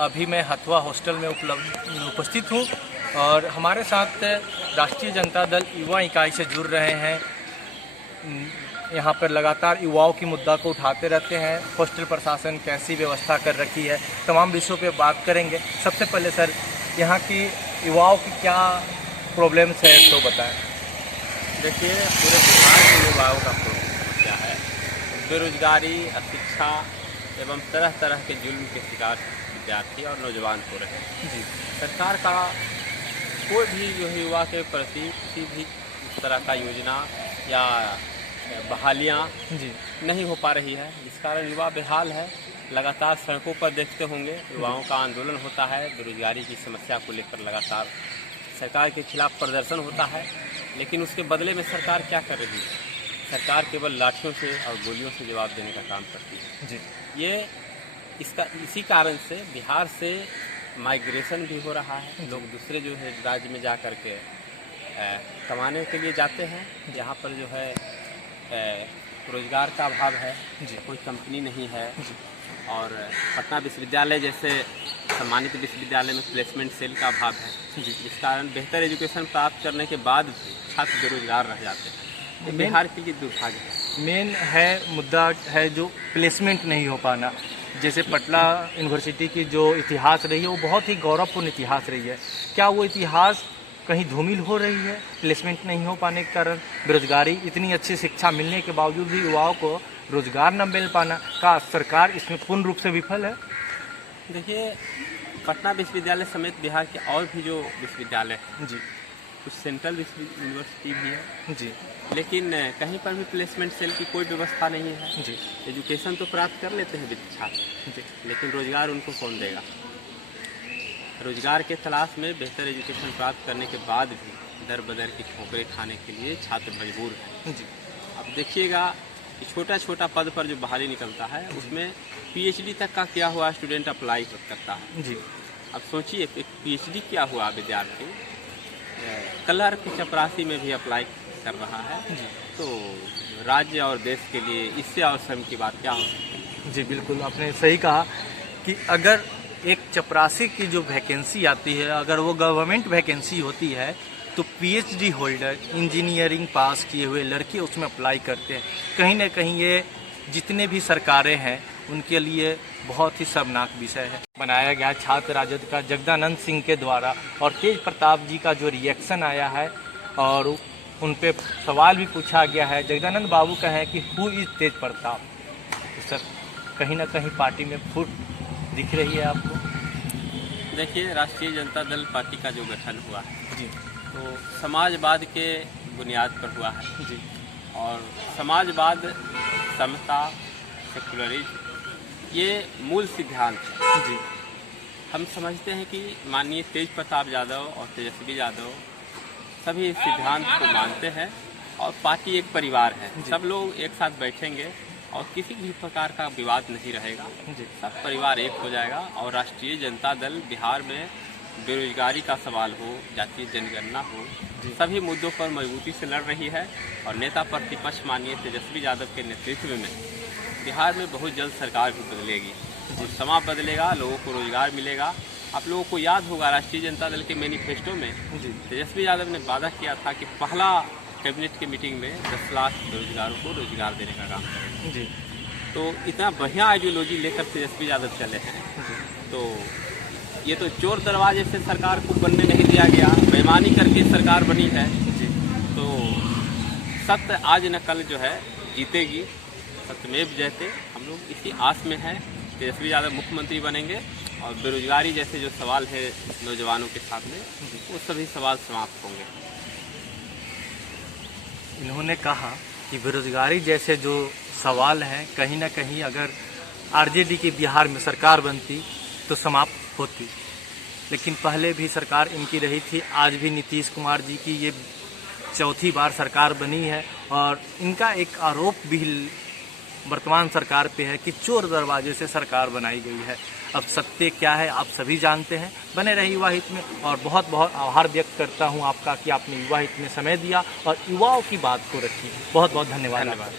अभी मैं हथुआ हॉस्टल में उपस्थित हूँ और हमारे साथ राष्ट्रीय जनता दल युवा इकाई से जुड़ रहे हैं। यहाँ पर लगातार युवाओं की मुद्दा को उठाते रहते हैं। हॉस्टल प्रशासन कैसी व्यवस्था कर रखी है, तमाम विषयों पे बात करेंगे। सबसे पहले सर, यहाँ की युवाओं की क्या प्रॉब्लम्स है तो बताएं। देखिए, पूरे बिहार के युवाओं का समस्या है बेरोजगारी, अशिक्षा एवं तरह तरह के जुल्म के शिकार विद्यार्थी और नौजवान हो रहे हैं। जी, सरकार का कोई भी जो है युवा के प्रति किसी भी तरह का योजना या बहालियाँ जी, नहीं हो पा रही है, जिस कारण युवा बेहाल है। लगातार सड़कों पर देखते होंगे युवाओं का आंदोलन होता है, बेरोजगारी की समस्या को लेकर लगातार सरकार के खिलाफ प्रदर्शन होता है। लेकिन उसके बदले में सरकार क्या कर रही है? सरकार केवल लाठियों से और गोलियों से जवाब देने का काम करती है। जी, ये इसी कारण से बिहार से माइग्रेशन भी हो रहा है। लोग दूसरे जो है राज्य में जा कर के कमाने के लिए जाते हैं, जहाँ पर जो है रोजगार का अभाव है, कोई कंपनी नहीं है। और पटना विश्वविद्यालय जैसे सम्मानित विश्वविद्यालय में प्लेसमेंट सेल का अभाव है, जिस कारण बेहतर एजुकेशन प्राप्त करने के बाद भी छात्र बेरोजगार रह जाते हैं। बिहार के लिए दुर्भाग्य है। मेन है मुद्दा है जो प्लेसमेंट नहीं हो पाना। जैसे पटना यूनिवर्सिटी की जो इतिहास रही है वो बहुत ही गौरवपूर्ण इतिहास रही है। क्या वो इतिहास कहीं धूमिल हो रही है प्लेसमेंट नहीं हो पाने के कारण? बेरोजगारी, इतनी अच्छी शिक्षा मिलने के बावजूद भी युवाओं को रोजगार न मिल पाना, का सरकार इसमें पूर्ण रूप से विफल है? देखिए, पटना विश्वविद्यालय समेत बिहार के और भी जो विश्वविद्यालय हैं, जी, कुछ सेंट्रल यूनिवर्सिटी भी है, जी, लेकिन कहीं पर भी प्लेसमेंट सेल की कोई व्यवस्था नहीं है। जी, एजुकेशन तो प्राप्त कर लेते हैं छात्र, जी, लेकिन रोजगार उनको कौन देगा? रोजगार के तलाश में बेहतर एजुकेशन प्राप्त करने के बाद भी दर बदर की ठोकरें खाने के लिए छात्र मजबूर हैं। जी, अब देखिएगा कि छोटा छोटा पद पर जो बहाली निकलता है उसमें पीएचडी तक का किया हुआ स्टूडेंट अप्लाई करता है। जी, अब सोचिए, एक पीएचडी किया हुआ विद्यार्थी क्लर्क चपरासी में भी अप्लाई कर रहा है, तो राज्य और देश के लिए इससे और श्रम की बात क्या हो सकती है? जी, बिल्कुल आपने सही कहा कि अगर एक चपरासी की जो वैकेंसी आती है, अगर वो गवर्नमेंट वैकेंसी होती है तो पीएचडी होल्डर, इंजीनियरिंग पास किए हुए लड़के उसमें अप्लाई करते हैं। कहीं ना कहीं ये जितने भी सरकारें हैं उनके लिए बहुत ही शर्मनाक विषय है। बनाया गया छात्र राजद का जगदानंद सिंह के द्वारा, और तेज प्रताप जी का जो रिएक्शन आया है और उन पे सवाल भी पूछा गया है। जगदानंद बाबू का है कि हु इज तेज प्रताप? तो सर, कहीं ना कहीं पार्टी में फूट दिख रही है आपको? देखिए, राष्ट्रीय जनता दल पार्टी का जो गठन हुआ है जी, तो समाजवाद के बुनियाद पर हुआ है। जी, और समाजवाद, समता, सेकुलरिज्म, ये मूल सिद्धांत है। जी, हम समझते हैं कि माननीय तेज प्रताप यादव और तेजस्वी यादव सभी इस सिद्धांत को मानते हैं और पार्टी एक परिवार है। सब लोग एक साथ बैठेंगे और किसी भी प्रकार का विवाद नहीं रहेगा, सब परिवार एक हो जाएगा। और राष्ट्रीय जनता दल बिहार में बेरोजगारी का सवाल हो, जातीय जनगणना हो, सभी मुद्दों पर मजबूती से लड़ रही है। और नेता प्रतिपक्ष माननीय तेजस्वी यादव के नेतृत्व में बिहार में बहुत जल्द सरकार भी बदलेगी और समा बदलेगा, लोगों को रोजगार मिलेगा। आप लोगों को याद होगा, राष्ट्रीय जनता दल के मैनिफेस्टो में तेजस्वी यादव ने वादा किया था कि पहला कैबिनेट की मीटिंग में 10 लाख बेरोजगारों को रोजगार देने का काम करेंगे। जी, तो इतना बढ़िया आइडियोलॉजी लेकर तेजस्वी यादव चले हैं। तो ये तो चोर दरवाजे से सरकार को बनने नहीं दिया गया, बेईमानी करके सरकार बनी है। तो सत्य आज न कल जो है जीतेगी, सत्यमेव जयते। हम लोग इसी आस में हैं तेजस्वी यादव मुख्यमंत्री बनेंगे और बेरोजगारी जैसे जो सवाल है नौजवानों के साथ में, वो सभी सवाल समाप्त होंगे। इन्होंने कहा कि बेरोजगारी जैसे जो सवाल हैं कहीं ना कहीं अगर आरजेडी की बिहार में सरकार बनती तो समाप्त होती, लेकिन पहले भी सरकार इनकी रही थी। आज भी नीतीश कुमार जी की ये चौथी बार सरकार बनी है और इनका एक आरोप भी वर्तमान सरकार पे है कि चोर दरवाजे से सरकार बनाई गई है। अब सत्य क्या है आप सभी जानते हैं। बने रहे युवा हित में, और बहुत बहुत आभार व्यक्त करता हूं आपका कि आपने युवा हित में समय दिया और युवाओं की बात को रखी। बहुत बहुत धन्यवाद। धन्यवाद।